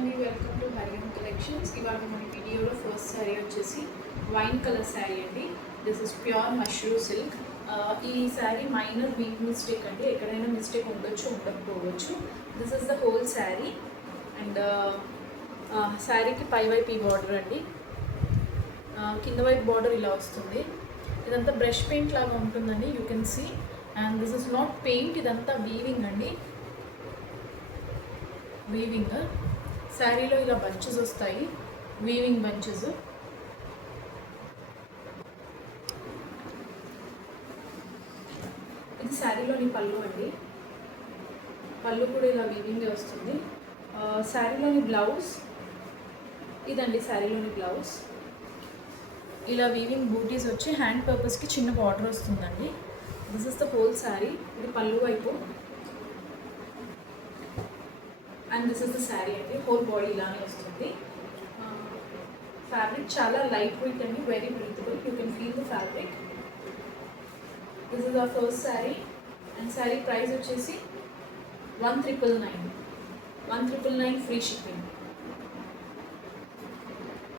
అండి, welcome to హరియం collections. ఇవాళ మన వీడియోలో ఫస్ట్ శారీ వచ్చేసి వైన్ కలర్ శారీ అండి. This is pure mushroom silk. ఈ శారీ మైనర్ వీక్ మిస్టేక్ అండి, ఎక్కడైనా మిస్టేక్ ఉండొచ్చు ఉండకపోవచ్చు. This is the whole sari and శారీకి పై వైపు ఈ బార్డర్ అండి, కింద వైపు బార్డర్ ఇలా వస్తుంది. ఇదంతా బ్రష్ పెయింట్ లాగా ఉంటుందండి, you can see. And this is not paint, ఇదంతా వీవింగ్ అండి. వీవింగ్ శారీలో ఇలా బంచెస్ వస్తాయి, వీవింగ్ బంచెస్. ఇది శారీలోని పళ్ళు అండి, పళ్ళు కూడా ఇలా వీవింగ్ వస్తుంది. శారీలోని బ్లౌజ్ ఇదండి, శారీలోని బ్లౌజ్ ఇలా వీవింగ్ బూటీస్ వచ్చి హ్యాండ్ పర్పస్కి చిన్న బార్డర్ వస్తుందండి. This is the whole sari. ఇది పళ్ళు వైపు and this is the sari అండి. హోల్ బాడీ ఇలానే వస్తుంది. ఫ్యాబ్రిక్ చాలా లైట్ వెయిట్ అండి, very breathable. You can feel the fabric. This is our first sari and sari price వచ్చేసి 1999 ఫ్రీ షిప్పింగ్.